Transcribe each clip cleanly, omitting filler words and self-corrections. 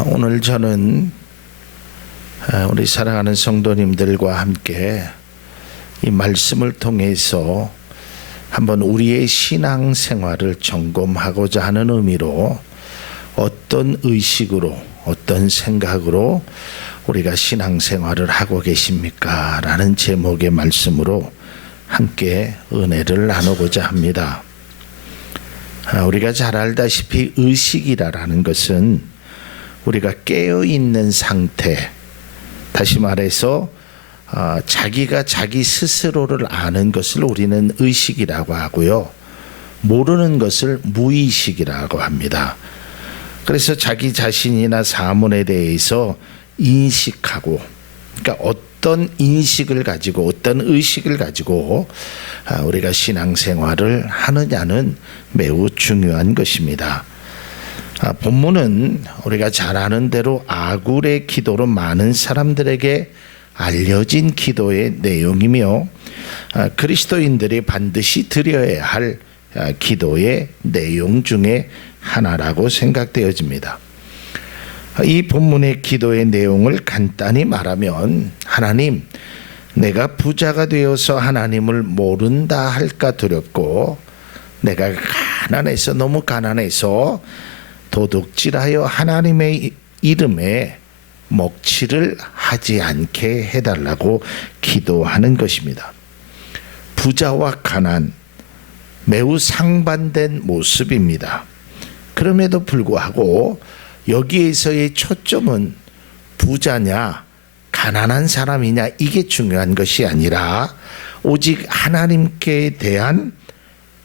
오늘 저는 우리 사랑하는 성도님들과 함께 이 말씀을 통해서 한번 우리의 신앙생활을 점검하고자 하는 의미로 어떤 의식으로, 어떤 생각으로 우리가 신앙생활을 하고 계십니까? 라는 제목의 말씀으로 함께 은혜를 나누고자 합니다. 우리가 잘 알다시피 의식이라는 것은 우리가 깨어있는 상태, 다시 말해서 자기가 자기 스스로를 아는 것을 우리는 의식이라고 하고요, 모르는 것을 무의식이라고 합니다. 그래서 자기 자신이나 사문에 대해서 인식하고, 그러니까 어떤 인식을 가지고 어떤 의식을 가지고 우리가 신앙생활을 하느냐는 매우 중요한 것입니다. 본문은 우리가 잘 아는 대로 아굴의 기도로 많은 사람들에게 알려진 기도의 내용이며 그리스도인들이 반드시 드려야 할 기도의 내용 중에 하나라고 생각되어집니다. 이 본문의 기도의 내용을 간단히 말하면, 하나님, 내가 부자가 되어서 하나님을 모른다 할까 두렵고, 내가 가난해서, 너무 가난해서 도둑질하여 하나님의 이름에 먹칠을 하지 않게 해달라고 기도하는 것입니다. 부자와 가난, 매우 상반된 모습입니다. 그럼에도 불구하고 여기에서의 초점은 부자냐 가난한 사람이냐 이게 중요한 것이 아니라 오직 하나님께 대한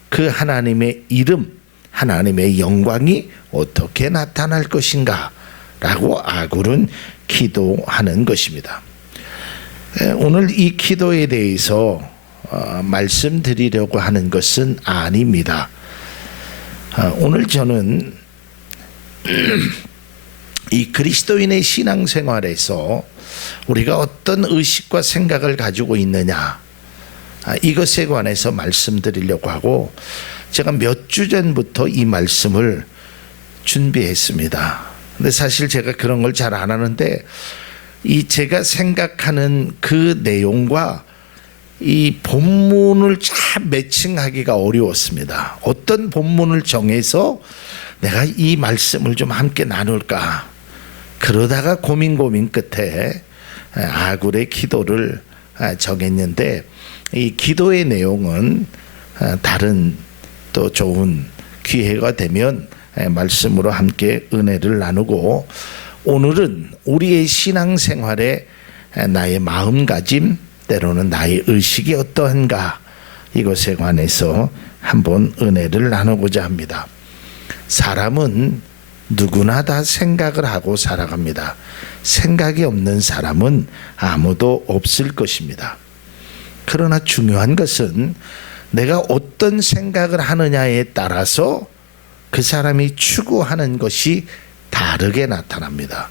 그 하나님의 이름, 하나님의 영광이 어떻게 나타날 것인가 라고 아굴은 기도하는 것입니다. 오늘 이 기도에 대해서 말씀드리려고 하는 것은 아닙니다. 오늘 저는 이 그리스도인의 신앙생활에서 우리가 어떤 의식과 생각을 가지고 있느냐, 이것에 관해서 말씀드리려고 하고, 제가 몇 주 전부터 이 말씀을 준비했습니다. 근데 사실 제가 그런 걸 잘 안 하는데, 이 제가 생각하는 그 내용과 이 본문을 참 매칭하기가 어려웠습니다. 어떤 본문을 정해서 내가 이 말씀을 좀 함께 나눌까, 그러다가 고민 끝에 아굴의 기도를 정했는데, 이 기도의 내용은 다른 또 좋은 기회가 되면 말씀으로 함께 은혜를 나누고, 오늘은 우리의 신앙생활에 나의 마음가짐, 때로는 나의 의식이 어떠한가, 이것에 관해서 한번 은혜를 나누고자 합니다. 사람은 누구나 다 생각을 하고 살아갑니다. 생각이 없는 사람은 아무도 없을 것입니다. 그러나 중요한 것은 내가 어떤 생각을 하느냐에 따라서 그 사람이 추구하는 것이 다르게 나타납니다.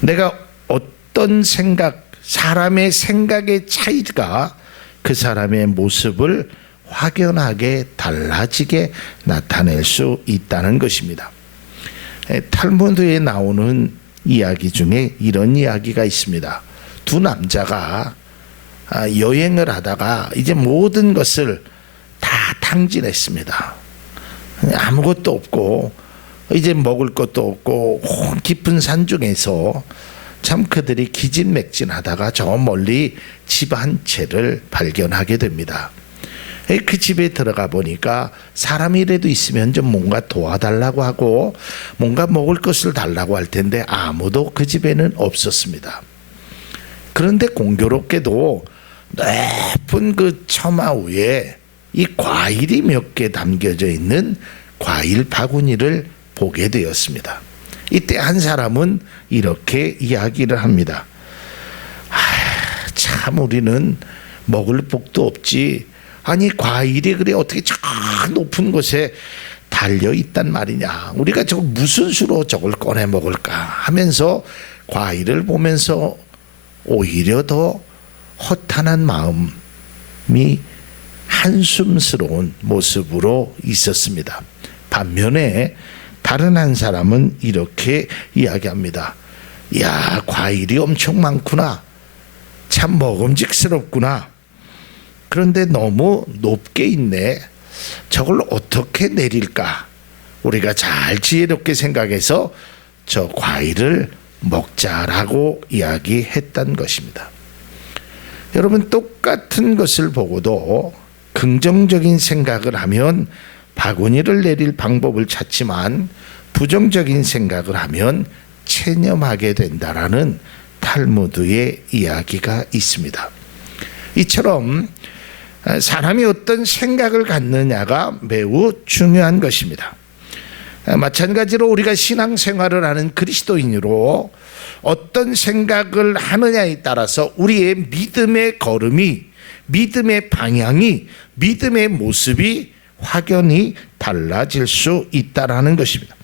내가 어떤 생각, 사람의 생각의 차이가 그 사람의 모습을 확연하게 달라지게 나타낼 수 있다는 것입니다. 탈무드에 나오는 이야기 중에 이런 이야기가 있습니다. 두 남자가 여행을 하다가 이제 모든 것을 다 탕진했습니다. 아무것도 없고 이제 먹을 것도 없고 깊은 산중에서 참 그들이 기진맥진하다가 저 멀리 집 한 채를 발견하게 됩니다. 그 집에 들어가 보니까 사람이라도 있으면 좀 뭔가 도와달라고 하고 뭔가 먹을 것을 달라고 할 텐데 아무도 그 집에는 없었습니다. 그런데 공교롭게도 높은 그 처마 위에 이 과일이 몇 개 담겨져 있는 과일 바구니를 보게 되었습니다. 이때 한 사람은 이렇게 이야기를 합니다. 참 우리는 먹을 복도 없지, 아니 과일이 그래 어떻게 저 높은 곳에 달려 있단 말이냐, 우리가 저거 무슨 수로 저걸 꺼내 먹을까 하면서 과일을 보면서 오히려 더 허탄한 마음이 한숨스러운 모습으로 있었습니다. 반면에 다른 한 사람은 이렇게 이야기합니다. 야, 과일이 엄청 많구나. 참 먹음직스럽구나. 그런데 너무 높게 있네. 저걸 어떻게 내릴까? 우리가 잘 지혜롭게 생각해서 저 과일을 먹자라고 이야기했던 것입니다. 여러분, 똑같은 것을 보고도 긍정적인 생각을 하면 바구니를 내릴 방법을 찾지만 부정적인 생각을 하면 체념하게 된다라는 탈무드의 이야기가 있습니다. 이처럼 사람이 어떤 생각을 갖느냐가 매우 중요한 것입니다. 마찬가지로 우리가 신앙생활을 하는 그리스도인으로 어떤 생각을 하느냐에 따라서 우리의 믿음의 걸음이, 믿음의 방향이, 믿음의 모습이 확연히 달라질 수 있다라는 것입니다.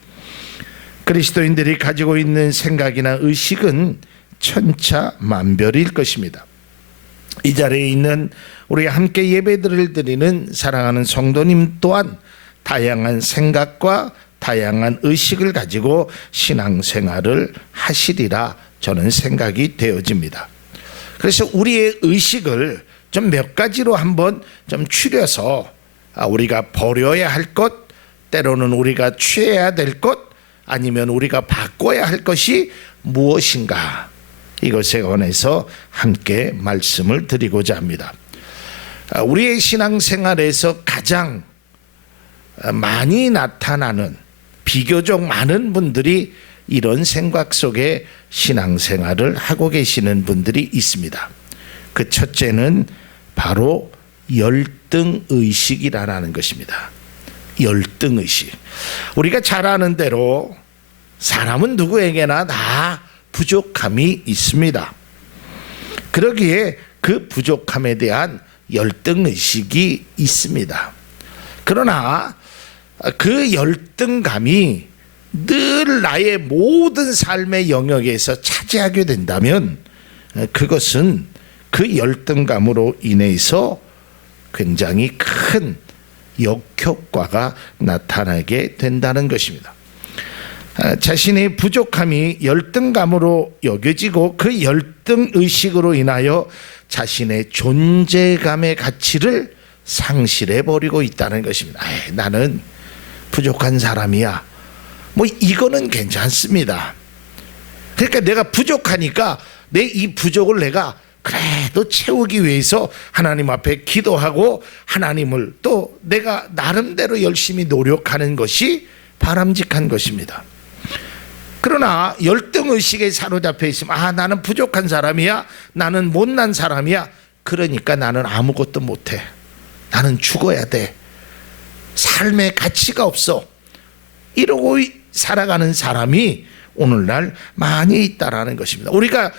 그리스도인들이 가지고 있는 생각이나 의식은 천차만별일 것입니다. 이 자리에 있는 우리 함께 예배를 드리는 사랑하는 성도님 또한 다양한 생각과 다양한 의식을 가지고 신앙생활을 하시리라 저는 생각이 되어집니다. 그래서 우리의 의식을 좀 몇 가지로 한번 좀 추려서 우리가 버려야 할 것, 때로는 우리가 취해야 될 것, 아니면 우리가 바꿔야 할 것이 무엇인가, 이것에 관해서 함께 말씀을 드리고자 합니다. 우리의 신앙생활에서 가장 많이 나타나는, 비교적 많은 분들이 이런 생각 속에 신앙생활을 하고 계시는 분들이 있습니다. 그 첫째는 바로 열등의식이라는 것입니다. 열등의식. 우리가 잘 아는 대로 사람은 누구에게나 다 부족함이 있습니다. 그러기에 그 부족함에 대한 열등의식이 있습니다. 그러나 그 열등감이 늘 나의 모든 삶의 영역에서 차지하게 된다면 그것은 그 열등감으로 인해서 굉장히 큰 역효과가 나타나게 된다는 것입니다. 자신의 부족함이 열등감으로 여겨지고 그 열등의식으로 인하여 자신의 존재감의 가치를 상실해버리고 있다는 것입니다. 나는 부족한 사람이야. 뭐 이거는 괜찮습니다. 그러니까 내가 부족하니까 내 이 부족을 내가 그래도 채우기 위해서 하나님 앞에 기도하고 하나님을 또 내가 나름대로 열심히 노력하는 것이 바람직한 것입니다. 그러나 열등의식에 사로잡혀 있으면 나는 부족한 사람이야, 나는 못난 사람이야, 그러니까 나는 아무것도 못해, 나는 죽어야 돼, 삶의 가치가 없어, 이러고 살아가는 사람이 오늘날 많이 있다라는 것입니다. 우리가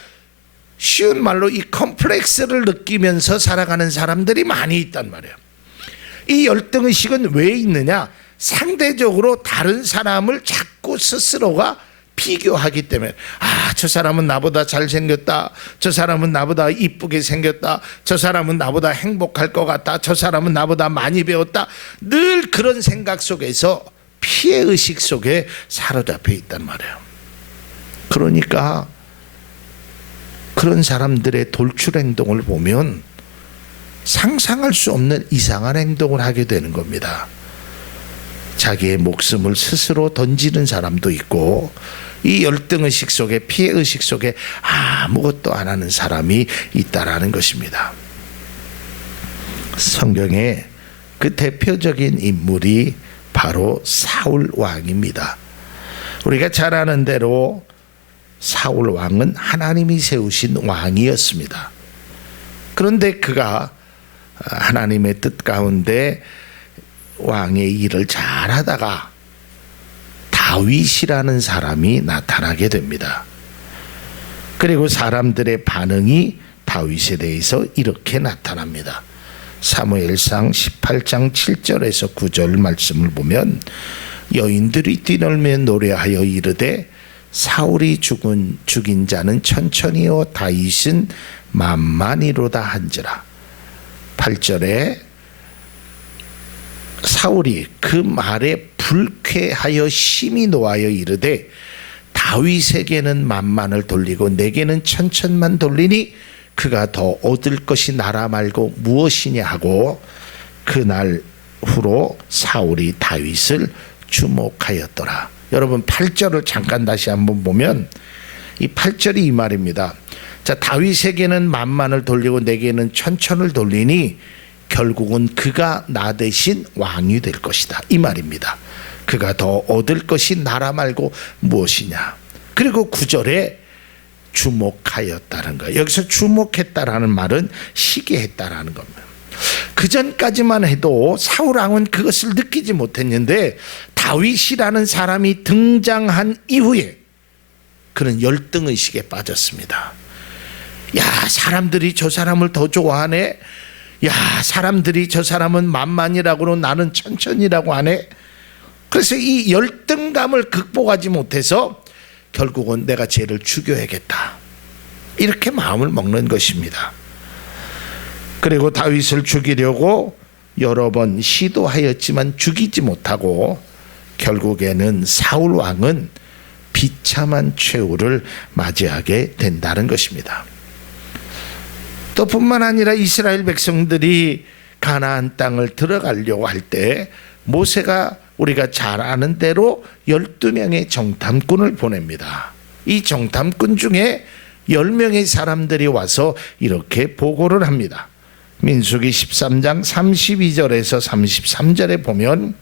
쉬운 말로 이 컴플렉스를 느끼면서 살아가는 사람들이 많이 있단 말이에요. 이 열등의식은 왜 있느냐? 상대적으로 다른 사람을 자꾸 스스로가 비교하기 때문에 저 사람은 나보다 잘생겼다, 저 사람은 나보다 이쁘게 생겼다, 저 사람은 나보다 행복할 것 같다, 저 사람은 나보다 많이 배웠다, 늘 그런 생각 속에서 피해의식 속에 사로잡혀 있단 말이에요. 그러니까 그런 사람들의 돌출 행동을 보면 상상할 수 없는 이상한 행동을 하게 되는 겁니다. 자기의 목숨을 스스로 던지는 사람도 있고, 이 열등의식 속에, 피해의식 속에 아무것도 안 하는 사람이 있다라는 것입니다. 성경에 그 대표적인 인물이 바로 사울 왕입니다. 우리가 잘 아는 대로 사울 왕은 하나님이 세우신 왕이었습니다. 그런데 그가 하나님의 뜻 가운데 왕의 일을 잘하다가 다윗이라는 사람이 나타나게 됩니다. 그리고 사람들의 반응이 다윗에 대해서 이렇게 나타납니다. 사무엘상 18장 7절에서 9절 말씀을 보면 여인들이 뛰놀며 노래하여 이르되 사울이 죽인 자는 천천히요 다윗은 만만이로다 한지라. 8절에 사울이 그 말에 불쾌하여 심히 노하여 이르되 다윗에게는 만만을 돌리고 내게는 천천만 돌리니 그가 더 얻을 것이 나라 말고 무엇이냐 하고 그날 후로 사울이 다윗을 주목하였더라. 여러분 8절을 잠깐 다시 한번 보면 이 8절이 이 말입니다. 자, 다윗에게는 만만을 돌리고 내게는 천천을 돌리니 결국은 그가 나 대신 왕이 될 것이다, 이 말입니다. 그가 더 얻을 것이 나라 말고 무엇이냐. 그리고 9절에 주목하였다는 거예요. 여기서 주목했다라는 말은 시기했다라는 겁니다. 그 전까지만 해도 사울 왕은 그것을 느끼지 못했는데 다윗이라는 사람이 등장한 이후에 그는 열등의식에 빠졌습니다. 야, 사람들이 저 사람을 더 좋아하네. 야, 사람들이 저 사람은 만만이라고 나는 천천이라고 하네. 그래서 이 열등감을 극복하지 못해서 결국은 내가 쟤를 죽여야겠다, 이렇게 마음을 먹는 것입니다. 그리고 다윗을 죽이려고 여러 번 시도하였지만 죽이지 못하고 결국에는 사울 왕은 비참한 최후를 맞이하게 된다는 것입니다. 또 뿐만 아니라 이스라엘 백성들이 가나안 땅을 들어가려고 할 때 모세가 우리가 잘 아는 대로 12명의 정탐꾼을 보냅니다. 이 정탐꾼 중에 10명의 사람들이 와서 이렇게 보고를 합니다. 민수기 13장 32절에서 33절에 보면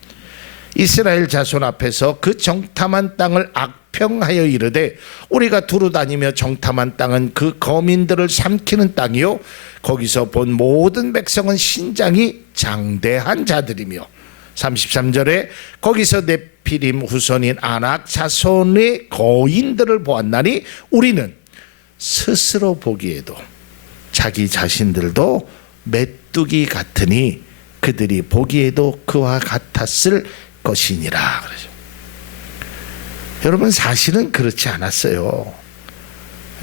이스라엘 자손 앞에서 그 정탐한 땅을 악평하여 이르되 우리가 두루 다니며 정탐한 땅은 그 거민들을 삼키는 땅이요 거기서 본 모든 백성은 신장이 장대한 자들이며 33절에 거기서 네피림 후손인 아낙 자손의 거인들을 보았나니 우리는 스스로 보기에도 자기 자신들도 메뚜기 같으니 그들이 보기에도 그와 같았을 것이니라. 그러죠. 여러분 사실은 그렇지 않았어요.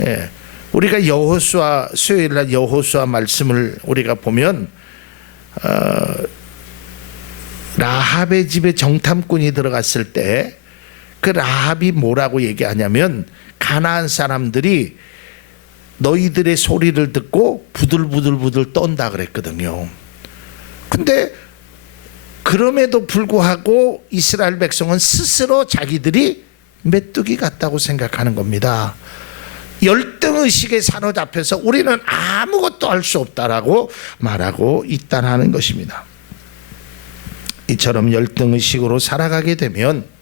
예. 우리가 여호수아 수요일날 여호수아 말씀을 우리가 보면 라합의 집에 정탐꾼이 들어갔을 때 그 라합이 뭐라고 얘기하냐면 가나안 사람들이 너희들의 소리를 듣고 부들부들부들 떤다 그랬거든요. 근데 그럼에도 불구하고 이스라엘 백성은 스스로 자기들이 메뚜기 같다고 생각하는 겁니다. 열등의식에 사로잡혀서 우리는 아무것도 할 수 없다라고 말하고 있다는 것입니다. 이처럼 열등의식으로 살아가게 되면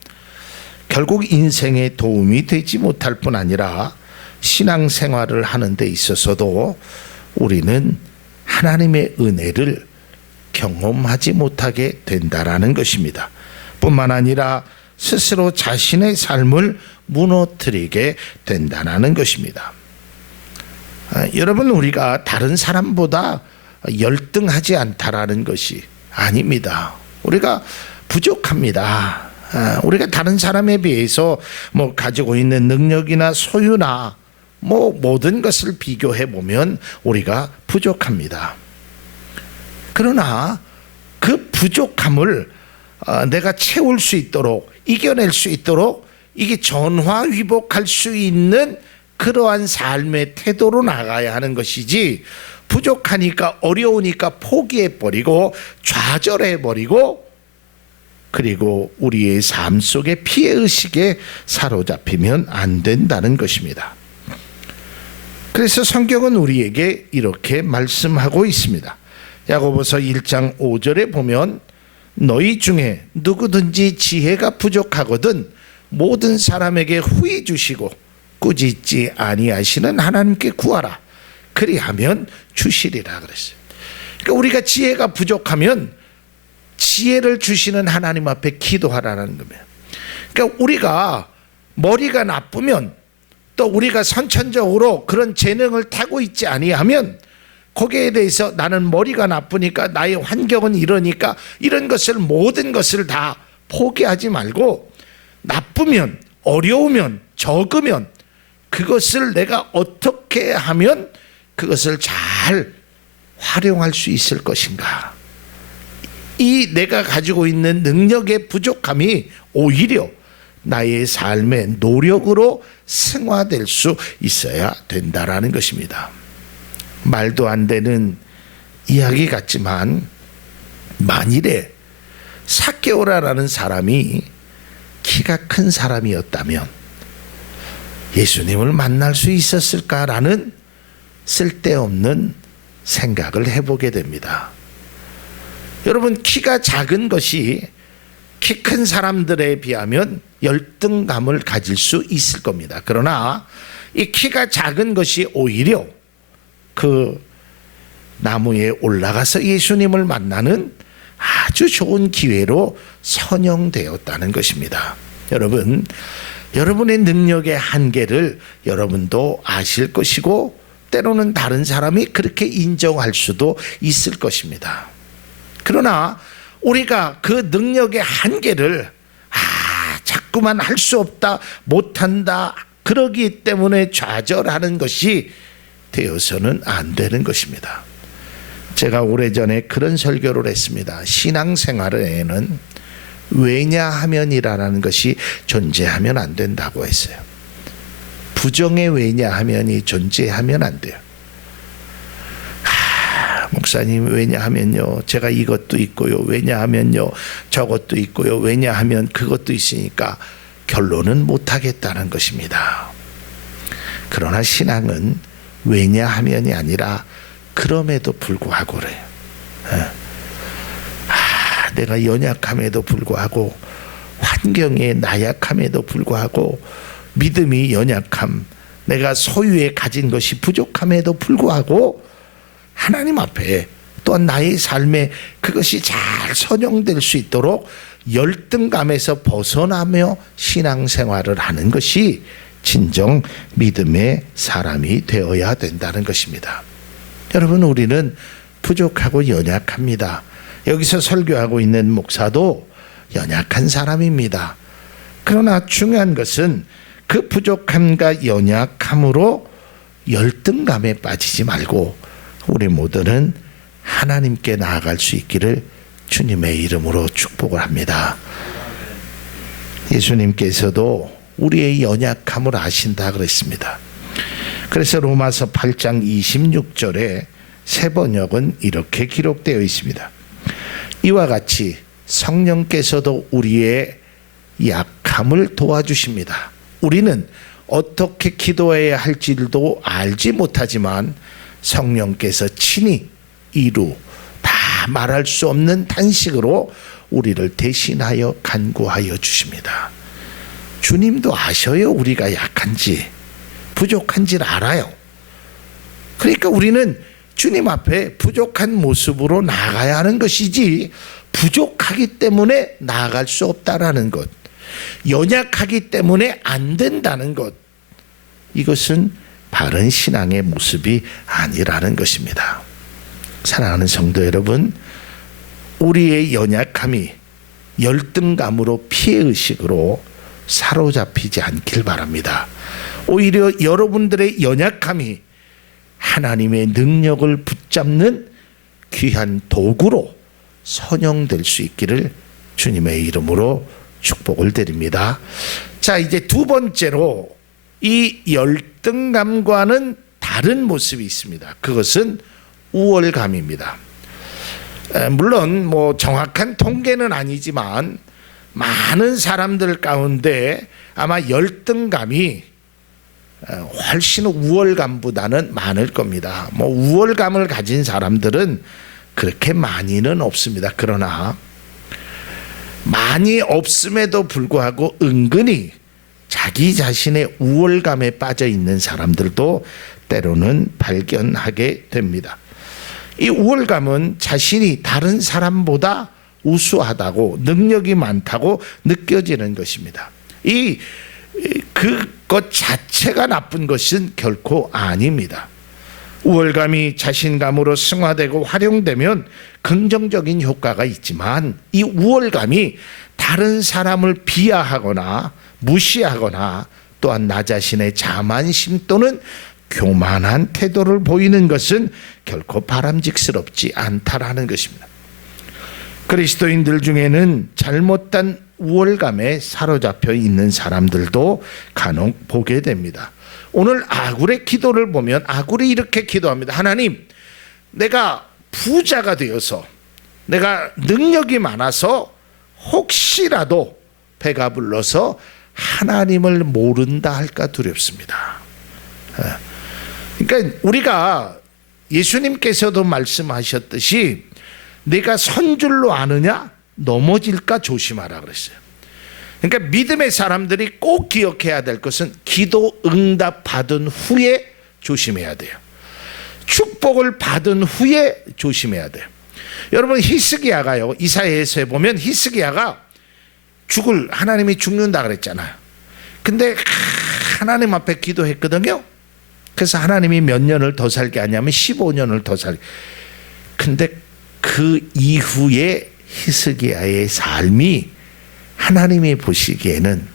결국 인생에 도움이 되지 못할 뿐 아니라 신앙생활을 하는 데 있어서도 우리는 하나님의 은혜를 경험하지 못하게 된다라는 것입니다. 뿐만 아니라 스스로 자신의 삶을 무너뜨리게 된다는 것입니다. 여러분 우리가 다른 사람보다 열등하지 않다라는 것이 아닙니다. 우리가 부족합니다. 우리가 다른 사람에 비해서 뭐 가지고 있는 능력이나 소유나 뭐 모든 것을 비교해 보면 우리가 부족합니다. 그러나 그 부족함을 내가 채울 수 있도록 이겨낼 수 있도록 이게 전화위복할 수 있는 그러한 삶의 태도로 나가야 하는 것이지 부족하니까 어려우니까 포기해버리고 좌절해버리고 그리고 우리의 삶 속에 피해의식에 사로잡히면 안 된다는 것입니다. 그래서 성경은 우리에게 이렇게 말씀하고 있습니다. 야고보서 1장 5절에 보면 너희 중에 누구든지 지혜가 부족하거든 모든 사람에게 후히 주시고 꾸짖지 아니하시는 하나님께 구하라 그리하면 주시리라 그랬어요. 그러니까 우리가 지혜가 부족하면 지혜를 주시는 하나님 앞에 기도하라는 겁니다. 그러니까 우리가 머리가 나쁘면 또 우리가 선천적으로 그런 재능을 타고 있지 아니하면 거기에 대해서 나는 머리가 나쁘니까 나의 환경은 이러니까 이런 것을 모든 것을 다 포기하지 말고 나쁘면 어려우면 적으면 그것을 내가 어떻게 하면 그것을 잘 활용할 수 있을 것인가 이 내가 가지고 있는 능력의 부족함이 오히려 나의 삶의 노력으로 승화될 수 있어야 된다라는 것입니다. 말도 안 되는 이야기 같지만 만일에 삭개오라라는 사람이 키가 큰 사람이었다면 예수님을 만날 수 있었을까라는 쓸데없는 생각을 해보게 됩니다. 여러분, 키가 작은 것이 키 큰 사람들에 비하면 열등감을 가질 수 있을 겁니다. 그러나 이 키가 작은 것이 오히려 그 나무에 올라가서 예수님을 만나는 아주 좋은 기회로 선영되었다는 것입니다. 여러분, 여러분의 능력의 한계를 여러분도 아실 것이고 때로는 다른 사람이 그렇게 인정할 수도 있을 것입니다. 그러나 우리가 그 능력의 한계를 자꾸만 할 수 없다, 못한다, 그러기 때문에 좌절하는 것이 되어서는 안 되는 것입니다. 제가 오래전에 그런 설교를 했습니다. 신앙생활에는 왜냐하면이라는 것이 존재하면 안 된다고 했어요. 부정의 왜냐하면이 존재하면 안 돼요. 목사님, 왜냐하면요 제가 이것도 있고요, 왜냐하면요 저것도 있고요, 왜냐하면 그것도 있으니까 결론은 못하겠다는 것입니다. 그러나 신앙은 왜냐하면이 아니라 그럼에도 불구하고 그래요. 내가 연약함에도 불구하고, 환경의 나약함에도 불구하고, 믿음이 연약함, 내가 소유에 가진 것이 부족함에도 불구하고 하나님 앞에 또한 나의 삶에 그것이 잘 선용될 수 있도록 열등감에서 벗어나며 신앙생활을 하는 것이 진정 믿음의 사람이 되어야 된다는 것입니다. 여러분, 우리는 부족하고 연약합니다. 여기서 설교하고 있는 목사도 연약한 사람입니다. 그러나 중요한 것은 그 부족함과 연약함으로 열등감에 빠지지 말고 우리 모두는 하나님께 나아갈 수 있기를 주님의 이름으로 축복을 합니다. 예수님께서도 우리의 연약함을 아신다 그랬습니다. 그래서 로마서 8장 26절에 새 번역은 이렇게 기록되어 있습니다. 이와 같이 성령께서도 우리의 약함을 도와주십니다. 우리는 어떻게 기도해야 할지도 알지 못하지만 성령께서 친히 이루 다 말할 수 없는 탄식으로 우리를 대신하여 간구하여 주십니다. 주님도 아셔요. 우리가 약한지 부족한지를 알아요. 그러니까 우리는 주님 앞에 부족한 모습으로 나아가야 하는 것이지, 부족하기 때문에 나아갈 수 없다라는 것, 연약하기 때문에 안 된다는 것, 이것은 바른 신앙의 모습이 아니라는 것입니다. 사랑하는 성도 여러분, 우리의 연약함이 열등감으로 피해의식으로 사로잡히지 않길 바랍니다. 오히려 여러분들의 연약함이 하나님의 능력을 붙잡는 귀한 도구로 선용될 수 있기를 주님의 이름으로 축복을 드립니다. 자, 이제 두 번째로 이 열등감과는 다른 모습이 있습니다. 그것은 우월감입니다. 물론 정확한 통계는 아니지만 많은 사람들 가운데 아마 열등감이 훨씬 우월감보다는 많을 겁니다. 우월감을 가진 사람들은 그렇게 많이는 없습니다. 그러나 많이 없음에도 불구하고 은근히 자기 자신의 우월감에 빠져 있는 사람들도 때로는 발견하게 됩니다. 이 우월감은 자신이 다른 사람보다 우수하다고, 능력이 많다고 느껴지는 것입니다. 그것 자체가 나쁜 것은 결코 아닙니다. 우월감이 자신감으로 승화되고 활용되면 긍정적인 효과가 있지만, 이 우월감이 다른 사람을 비하하거나 무시하거나 또한 나 자신의 자만심 또는 교만한 태도를 보이는 것은 결코 바람직스럽지 않다라는 것입니다. 그리스도인들 중에는 잘못된 우월감에 사로잡혀 있는 사람들도 간혹 보게 됩니다. 오늘 아굴의 기도를 보면 아굴이 이렇게 기도합니다. 하나님, 내가 부자가 되어서 내가 능력이 많아서 혹시라도 배가 불러서 하나님을 모른다 할까 두렵습니다. 그러니까 우리가 예수님께서도 말씀하셨듯이 내가 선 줄로 아느냐? 넘어질까 조심하라 그랬어요. 그러니까 믿음의 사람들이 꼭 기억해야 될 것은 기도 응답 받은 후에 조심해야 돼요. 축복을 받은 후에 조심해야 돼요. 여러분, 히스기야가요, 이사야서에 보면 히스기야가 하나님이 죽는다 그랬잖아요. 근데 하나님 앞에 기도했거든요. 그래서 하나님이 몇 년을 더 살게 하냐면 15년을 더 살게. 근데 그 이후에 히스기야의 삶이 하나님이 보시기에는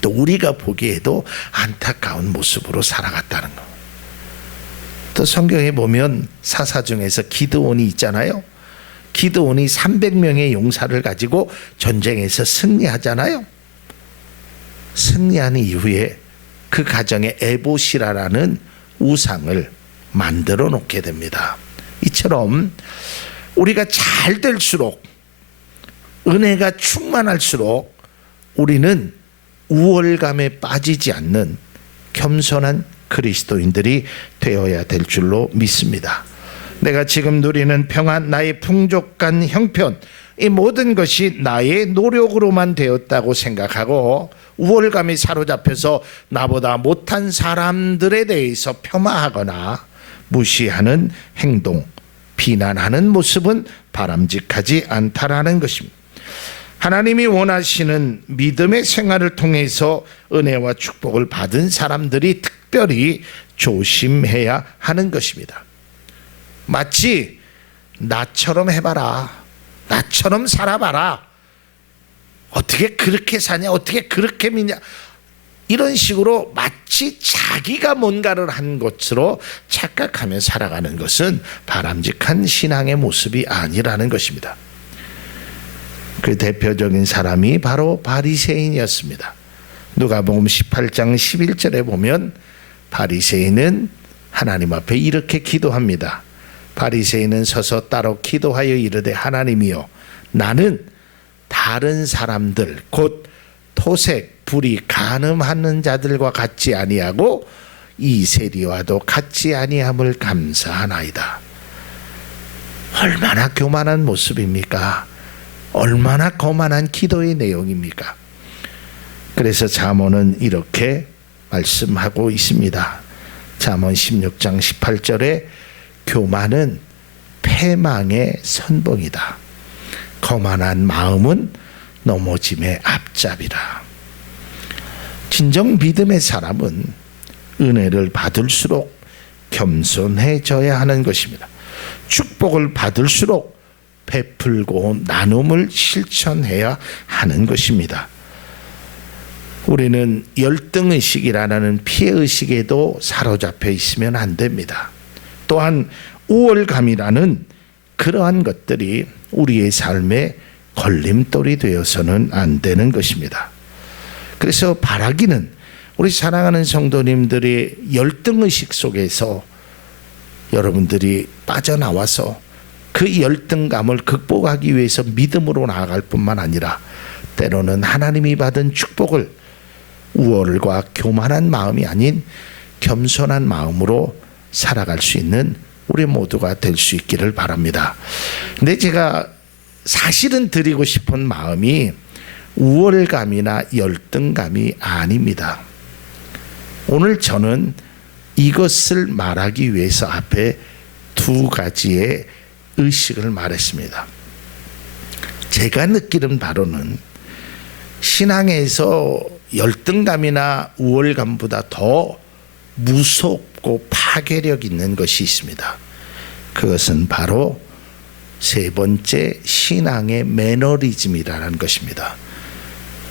또 우리가 보기에도 안타까운 모습으로 살아갔다는 거. 또 성경에 보면 사사 중에서 기드온이 있잖아요. 기드온이 300명의 용사를 가지고 전쟁에서 승리하잖아요. 승리한 이후에 그 가정에 에봇이라는 우상을 만들어 놓게 됩니다. 이처럼 우리가 잘 될수록, 은혜가 충만할수록 우리는 우월감에 빠지지 않는 겸손한 그리스도인들이 되어야 될 줄로 믿습니다. 내가 지금 누리는 평안, 나의 풍족한 형편, 이 모든 것이 나의 노력으로만 되었다고 생각하고 우월감이 사로잡혀서 나보다 못한 사람들에 대해서 폄하하거나 무시하는 행동, 비난하는 모습은 바람직하지 않다라는 것입니다. 하나님이 원하시는 믿음의 생활을 통해서 은혜와 축복을 받은 사람들이 특별히 조심해야 하는 것입니다. 마치 나처럼 해봐라, 나처럼 살아봐라, 어떻게 그렇게 사냐, 어떻게 그렇게 믿냐, 이런 식으로 마치 자기가 뭔가를 한 것으로 착각하며 살아가는 것은 바람직한 신앙의 모습이 아니라는 것입니다. 그 대표적인 사람이 바로 바리새인이었습니다. 누가복음 18장 11절에 보면 바리새인은 하나님 앞에 이렇게 기도합니다. 바리새인은 서서 따로 기도하여 이르되, 하나님이여, 나는 다른 사람들 곧 토색, 불이, 간음하는 자들과 같지 아니하고 이 세리와도 같지 아니함을 감사하나이다. 얼마나 교만한 모습입니까? 얼마나 거만한 기도의 내용입니까? 그래서 잠언은 이렇게 말씀하고 있습니다. 잠언 16장 18절에 교만은 패망의 선봉이다. 거만한 마음은 넘어짐의 앞잡이라. 진정 믿음의 사람은 은혜를 받을수록 겸손해져야 하는 것입니다. 축복을 받을수록 베풀고 나눔을 실천해야 하는 것입니다. 우리는 열등의식이라는 피해의식에도 사로잡혀 있으면 안 됩니다. 또한 우월감이라는 그러한 것들이 우리의 삶에 걸림돌이 되어서는 안 되는 것입니다. 그래서 바라기는 우리 사랑하는 성도님들이 열등의식 속에서 여러분들이 빠져나와서 그 열등감을 극복하기 위해서 믿음으로 나아갈 뿐만 아니라 때로는 하나님이 받은 축복을 우월과 교만한 마음이 아닌 겸손한 마음으로 살아갈 수 있는 우리 모두가 될 수 있기를 바랍니다. 근데 제가 사실은 드리고 싶은 마음이 우월감이나 열등감이 아닙니다. 오늘 저는 이것을 말하기 위해서 앞에 두 가지의 의식을 말했습니다. 제가 느끼는 바로는 신앙에서 열등감이나 우월감보다 더 무섭고 파괴력 있는 것이 있습니다. 그것은 바로 세 번째, 신앙의 매너리즘이라는 것입니다.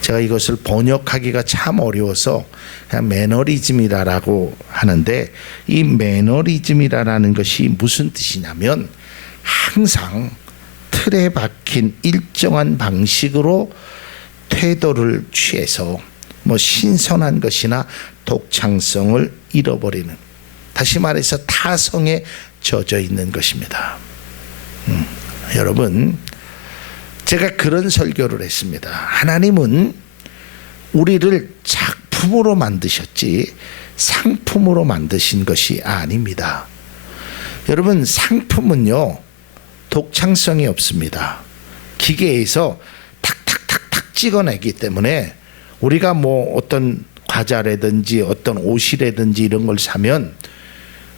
제가 이것을 번역하기가 참 어려워서 그냥 매너리즘이라고 하는데, 이 매너리즘이라는 것이 무슨 뜻이냐면 항상 틀에 박힌 일정한 방식으로 태도를 취해서 신선한 것이나 독창성을 잃어버리는, 다시 말해서 타성에 젖어 있는 것입니다. 여러분, 제가 그런 설교를 했습니다. 하나님은 우리를 작품으로 만드셨지 상품으로 만드신 것이 아닙니다. 여러분, 상품은요 독창성이 없습니다. 기계에서 탁탁탁탁 찍어내기 때문에 우리가 어떤 과자라든지 어떤 옷이라든지 이런 걸 사면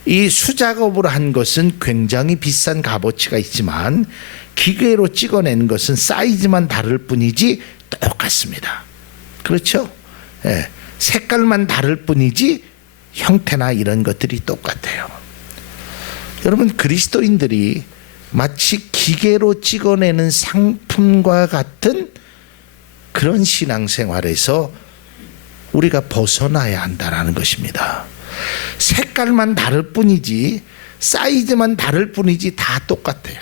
이 수작업으로 한 것은 굉장히 비싼 값어치가 있지만 기계로 찍어낸 것은 사이즈만 다를 뿐이지 똑같습니다. 그렇죠? 예, 색깔만 다를 뿐이지 형태나 이런 것들이 똑같아요. 여러분, 그리스도인들이 마치 기계로 찍어내는 상품과 같은 그런 신앙생활에서 우리가 벗어나야 한다는 것입니다. 색깔만 다를 뿐이지 사이즈만 다를 뿐이지 다 똑같아요.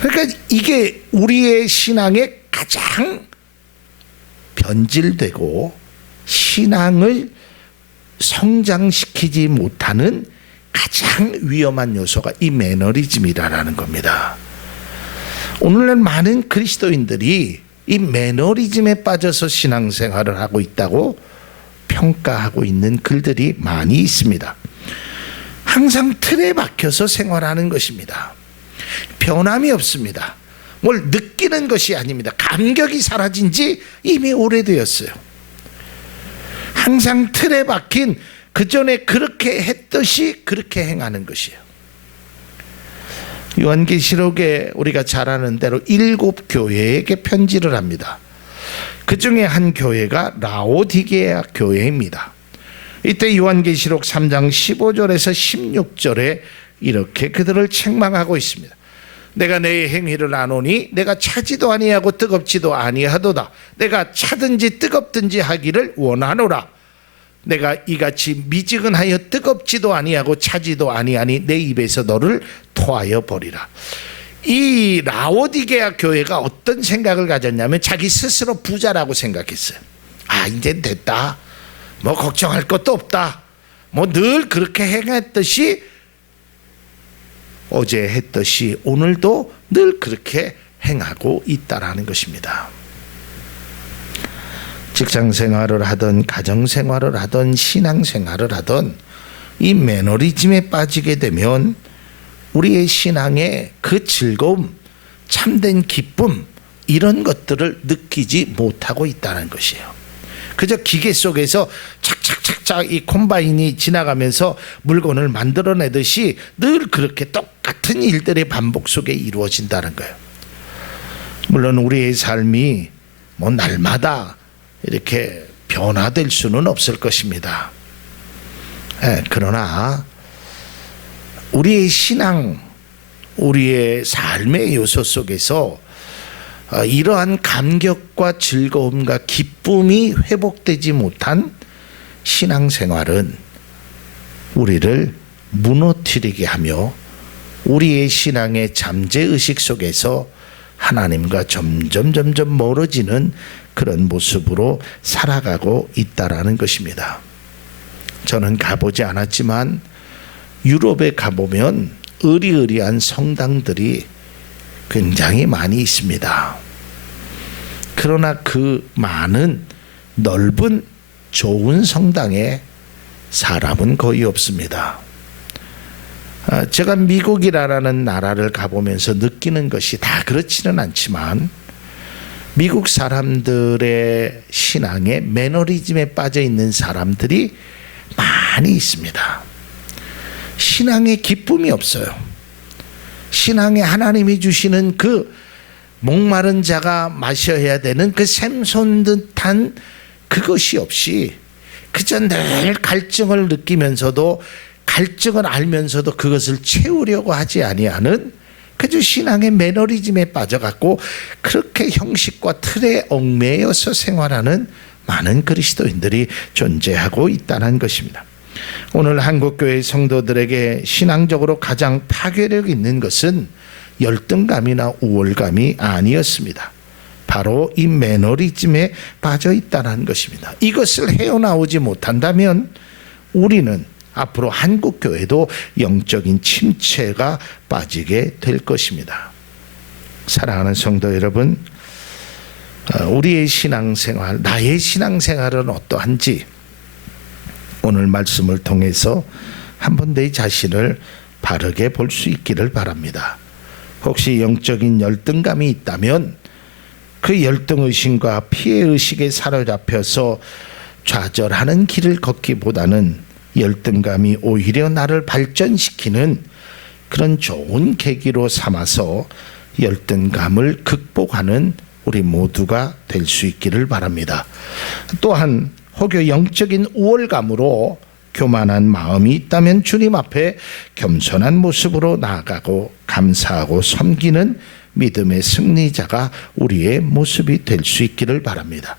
그러니까 이게 우리의 신앙의 가장 변질되고 신앙을 성장시키지 못하는 가장 위험한 요소가 이 매너리즘이라는 겁니다. 오늘날 많은 그리스도인들이 이 매너리즘에 빠져서 신앙생활을 하고 있다고 평가하고 있는 글들이 많이 있습니다. 항상 틀에 박혀서 생활하는 것입니다. 변함이 없습니다. 뭘 느끼는 것이 아닙니다. 감격이 사라진 지 이미 오래되었어요. 항상 틀에 박힌 그전에 그렇게 했듯이 그렇게 행하는 것이에요. 요한계시록에 우리가 잘 아는 대로 7 교회에게 편지를 합니다. 그 중에 한 교회가 라오디게아 교회입니다. 이때 요한계시록 3장 15절에서 16절에 이렇게 그들을 책망하고 있습니다. 내가 내 행위를 아노니 내가 차지도 아니하고 뜨겁지도 아니하도다. 내가 차든지 뜨겁든지 하기를 원하노라. 내가 이같이 미지근하여 뜨겁지도 아니하고 차지도 아니하니 내 입에서 너를 토하여 버리라. 이 라오디게아 교회가 어떤 생각을 가졌냐면 자기 스스로 부자라고 생각했어요. 이제 됐다, 걱정할 것도 없다, 늘 그렇게 행했듯이 어제 했듯이 오늘도 늘 그렇게 행하고 있다라는 것입니다. 직장생활을 하든 가정생활을 하든 신앙생활을 하든 이 매너리즘에 빠지게 되면 우리의 신앙의 그 즐거움, 참된 기쁨, 이런 것들을 느끼지 못하고 있다는 것이에요. 그저 기계 속에서 착착착착 이 콤바인이 지나가면서 물건을 만들어내듯이 늘 그렇게 똑같은 일들의 반복 속에 이루어진다는 거예요. 물론 우리의 삶이 날마다 이렇게 변화될 수는 없을 것입니다. 그러나 우리의 신앙, 우리의 삶의 요소 속에서 이러한 감격과 즐거움과 기쁨이 회복되지 못한 신앙생활은 우리를 무너뜨리게 하며 우리의 신앙의 잠재의식 속에서 하나님과 점점 멀어지는 그런 모습으로 살아가고 있다라는 것입니다. 저는 가보지 않았지만 유럽에 가보면 의리의리한 성당들이 굉장히 많이 있습니다. 그러나 그 많은 넓은 좋은 성당에 사람은 거의 없습니다. 제가 미국이라는 나라를 가보면서 느끼는 것이 다 그렇지는 않지만 미국 사람들의 신앙에 매너리즘에 빠져 있는 사람들이 많이 있습니다. 신앙에 기쁨이 없어요. 신앙에 하나님이 주시는 그 목마른 자가 마셔야 되는 그 샘솟는 듯한 그것이 없이 그저 늘 갈증을 느끼면서도 갈증을 알면서도 그것을 채우려고 하지 아니하는 그저 신앙의 매너리즘에 빠져갖고 그렇게 형식과 틀에 얽매여서 생활하는 많은 그리스도인들이 존재하고 있다는 것입니다. 오늘 한국교회 성도들에게 신앙적으로 가장 파괴력 있는 것은 열등감이나 우월감이 아니었습니다. 바로 이 매너리즘에 빠져 있다는 것입니다. 이것을 헤어나오지 못한다면 우리는 앞으로 한국 교회도 영적인 침체가 빠지게 될 것입니다. 사랑하는 성도 여러분, 우리의 신앙생활, 나의 신앙생활은 어떠한지 오늘 말씀을 통해서 한번 내 자신을 바르게 볼 수 있기를 바랍니다. 혹시 영적인 열등감이 있다면 그 열등의식과 피해의식에 사로잡혀서 좌절하는 길을 걷기보다는 열등감이 오히려 나를 발전시키는 그런 좋은 계기로 삼아서 열등감을 극복하는 우리 모두가 될 수 있기를 바랍니다. 또한 혹여 영적인 우월감으로 교만한 마음이 있다면 주님 앞에 겸손한 모습으로 나아가고 감사하고 섬기는 믿음의 승리자가 우리의 모습이 될 수 있기를 바랍니다.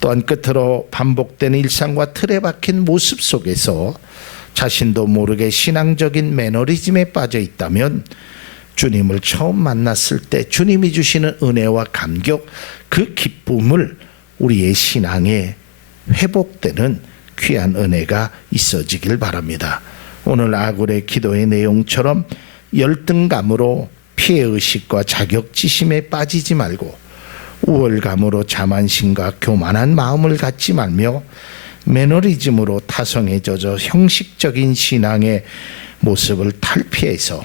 또한 끝으로 반복되는 일상과 틀에 박힌 모습 속에서 자신도 모르게 신앙적인 매너리즘에 빠져 있다면 주님을 처음 만났을 때 주님이 주시는 은혜와 감격, 그 기쁨을 우리의 신앙에 회복되는 귀한 은혜가 있어지길 바랍니다. 오늘 아굴의 기도의 내용처럼 열등감으로 피해의식과 자격지심에 빠지지 말고 우월감으로 자만심과 교만한 마음을 갖지 말며 매너리즘으로 타성에 젖어 형식적인 신앙의 모습을 탈피해서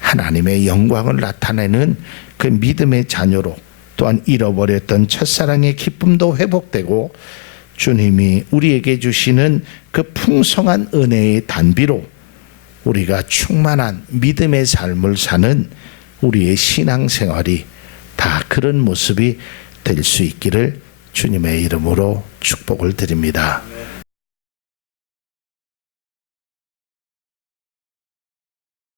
하나님의 영광을 나타내는 그 믿음의 자녀로, 또한 잃어버렸던 첫사랑의 기쁨도 회복되고 주님이 우리에게 주시는 그 풍성한 은혜의 단비로 우리가 충만한 믿음의 삶을 사는 우리의 신앙생활이 다 그런 모습이 될 수 있기를 주님의 이름으로 축복을 드립니다.